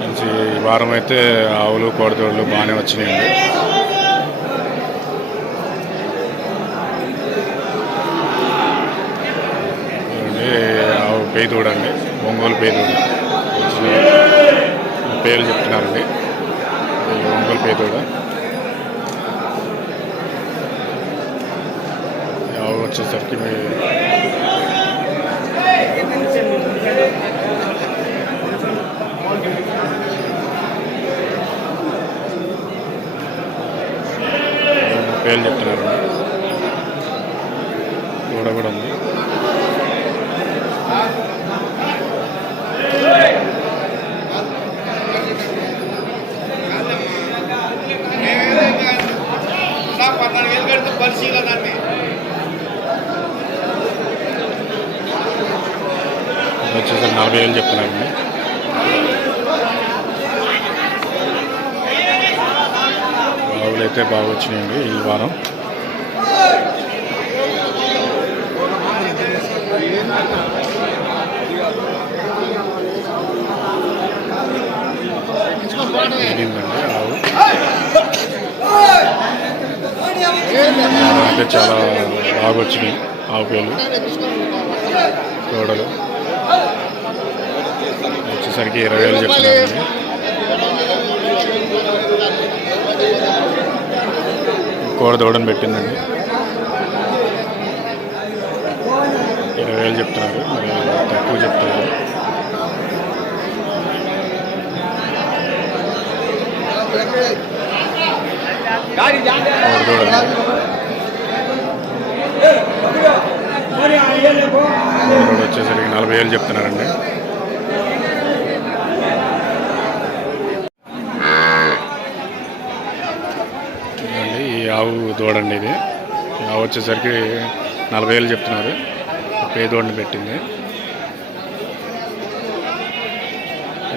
మంచి వారం అయితే ఆవులు కోడదోళ్ళు బాగానే వచ్చినాయండి ఆవు పేదూడ అండి. ఒంగోలు పేదూడ. వచ్చినాయి. పేర్లు చెప్తున్నారండి. ఒంగోలు పేదూడ. ఆవు వచ్చేసరికి మీ పేర్లు చెప్తున్నారు. గోడ కూడా ఉంది. పద్నాలుగు వచ్చేసరికి నలభై వేలు చెప్తున్నారండి ఆవులు అయితే బాగా వచ్చినాయండి ఈ వారం. ఆవు. అంటే చాలా బాగా వచ్చినాయి ఆవు పేలు దూడలు వచ్చేసరికి ఇరవై వేలు చెప్తున్నారండి. కూర దూడని పెట్టిందండి. ఇరవై వేలు చెప్తున్నారు మరి తక్కువ చెప్తున్నారు. కూర దూడ వచ్చేసరికి నలభై వేలు చెప్తున్నారండి ఇదండి ఈ ఆవు దూడండి ఇది. ఈ ఆవు వచ్చేసరికి నలభై వేలు చెప్తున్నారు. పే దూడని పెట్టింది.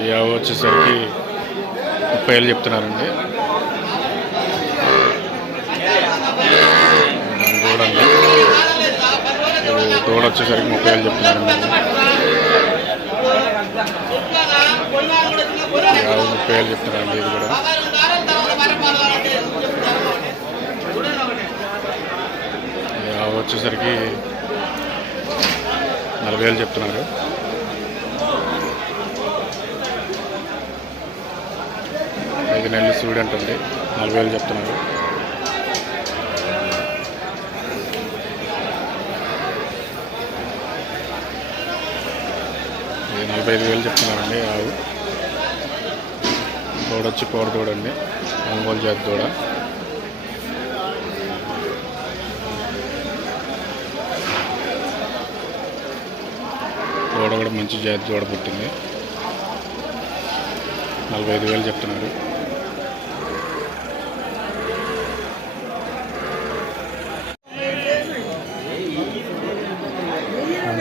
ఈ ఆవు వచ్చేసరికి ముప్పై వేలు చెప్తున్నారండి. దూడండి దూడ వచ్చేసరికి ముప్పై వేలు చెప్తున్నారండి. ఈ ఆవు ముప్పై వేలు చెప్తున్నారండి ఇది కూడా ఈ ఆవు వచ్చేసరికి నలభై వేలు చెప్తున్నారు. ఐదు నెలలు స్టూడెంట్ అండి నలభై వేలు చెప్తున్నారు. నలభై ఐదు వేలు చెప్తున్నారండి ఆవు. దూడ వచ్చి కోడ దూడండి ఒంగోలు జాతి దూడ దూడ కూడా మంచి జాతి దూడ పుట్టింది నలభై ఐదు వేలు చెప్తున్నారు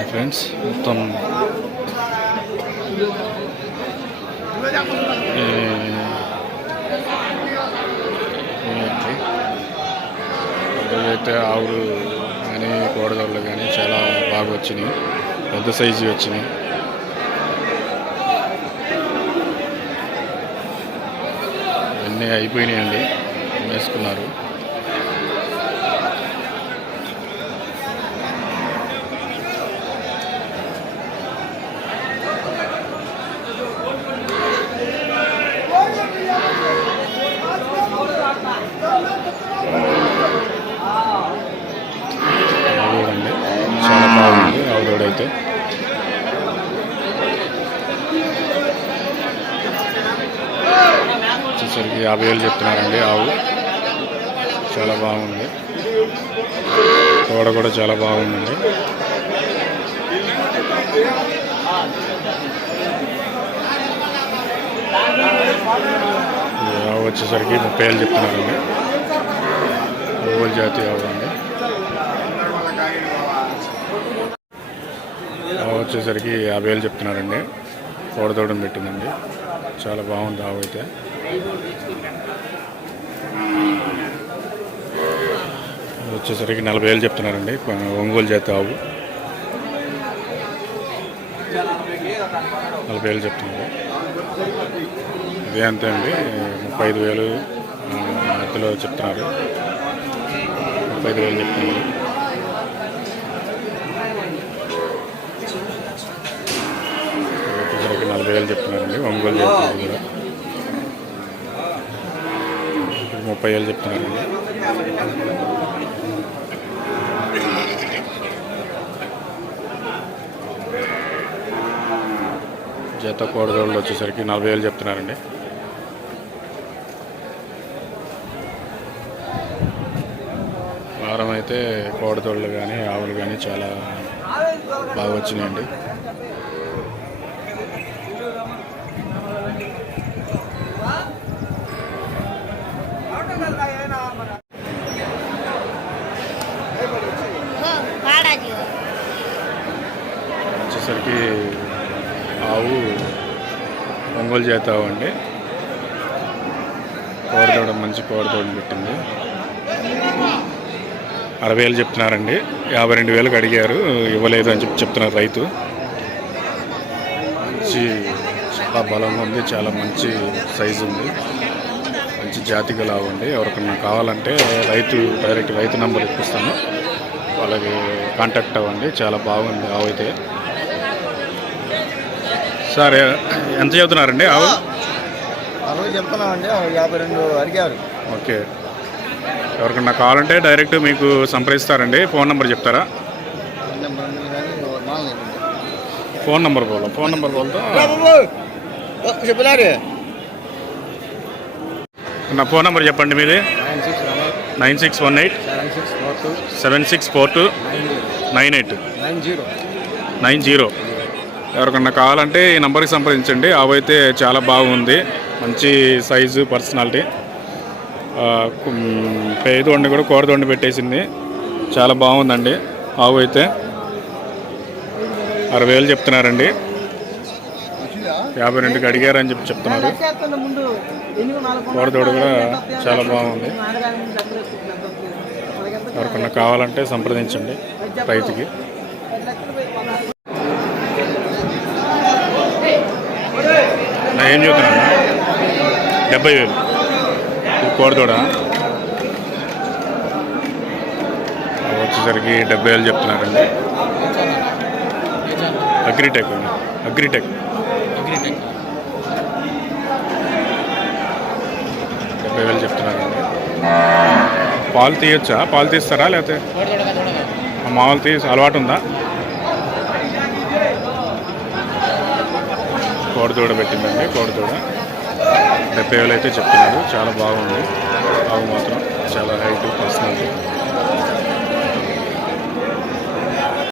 ఫ్రెండ్స్ మొత్తం అయితే ఆవులు కానీ కోడదొరలు కానీ చాలా బాగా వచ్చినాయి పెద్ద సైజు వచ్చినాయి. అన్నీ అయిపోయినాయండి. వేసుకున్నారు చూడండి చాలా బాగుంది ఆవుదోడైతే వచ్చేసరికి యాభై వేలు చెప్తున్నారండి ఆవు. చాలా బాగుంది. తోడ కూడా చాలా బాగుందండి. ఆవు వచ్చేసరికి ముప్పై వేలు చెప్తున్నారండి. ఒంగోలు జాతి ఆవు అండి ఆవు వచ్చేసరికి యాభై వేలు చెప్తున్నారండి. కోడతోడం పెట్టిందండి. చాలా బాగుంది ఆవు అయితే. వచ్చేసరికి నలభై వేలు చెప్తున్నారండి. ఒంగోలు చేత ఆవు. నలభై వేలు చెప్తున్నారు. ఇదే అంతే అండి. ముప్పై ఐదు వేలు మధ్యలో చెప్తున్నారు. ముప్పై ఐదు వేలు చెప్తున్నారు వచ్చేసరికి నలభై వేలు ముప్పై వేలు చెప్తున్నారు జత కోడదోళ్ళు వచ్చేసరికి నలభై వేలు చెప్తున్నారండి. వారం అయితే కోడదోళ్ళు కానీ ఆవులు కానీ చాలా బాగా వచ్చినాయండి. మనకి ఆవు ఒంగోలు చేతావు అండి. కోడదోడ మంచి కోడదోడ పెట్టింది. అరవై వేలు చెప్తున్నారండి. యాభై రెండు వేలకు అడిగారు. ఇవ్వలేదు అని చెప్పి చెప్తున్నారు రైతు. మంచి చాలా బలంగా ఉంది. చాలా మంచి సైజు ఉంది. మంచి జాతి గల ఆవు అండి. ఎవరికన్నా కావాలంటే రైతు డైరెక్ట్ రైతు నెంబర్ ఇప్పిస్తాను. వాళ్ళకి కాంటాక్ట్ అవ్వండి. చాలా బాగుంది ఆవు అయితే. సార్ ఎంత చదువుతున్నారండి ఆవు? అరవై చెప్తున్నామండి యాభై రెండు అడిగారు. ఓకే. ఎవరికన్నా కావాలంటే డైరెక్ట్ మీకు సంప్రదిస్తారండి. ఫోన్ నెంబర్ చెప్తారా? ఫోన్ నెంబర్ బోలో ఫోన్ నెంబర్ బోల్తో చెప్పినారు? నా ఫోన్ నెంబర్ చెప్పండి మీది. Nine six one eight. Seven six four two. Nine eight. Nine zero. Nine zero. ఎవరికన్నా కావాలంటే ఈ నెంబర్కి సంప్రదించండి. ఆవు అయితే చాలా బాగుంది. మంచి సైజు పర్సనాలిటీ. పేదోడిని కూడా కోరదోడిని పెట్టేసింది. చాలా బాగుందండి ఆవు అయితే. అరవై వేలు చెప్తున్నారండి. యాభై రెండుకి అడిగారని చెప్పి చెప్తున్నారు. కోరదోడు కూడా చాలా బాగుంది. ఎవరికన్నా కావాలంటే సంప్రదించండి రైతుకి. ఏం చూస్తున్నాను డెబ్బై వేలు. ఇది కోరదోడ వచ్చేసరికి డెబ్బై వేలు చెప్తున్నారండి. అగ్రిటెక్ అండి. అగ్రిటెక్. డెబ్బై వేలు చెప్తున్నారండి. పాలు తీయొచ్చా? పాలు తీస్తారా లేకపోతే? మామూలు తీసి అలవాటు ఉందా? కోడిదూడ పెట్టిందండి కోడిదూడ డెబ్బై వేలు అయితే చెప్తున్నారు చాలా బాగుంది. అవి మాత్రం చాలా హైట్ పర్సనల్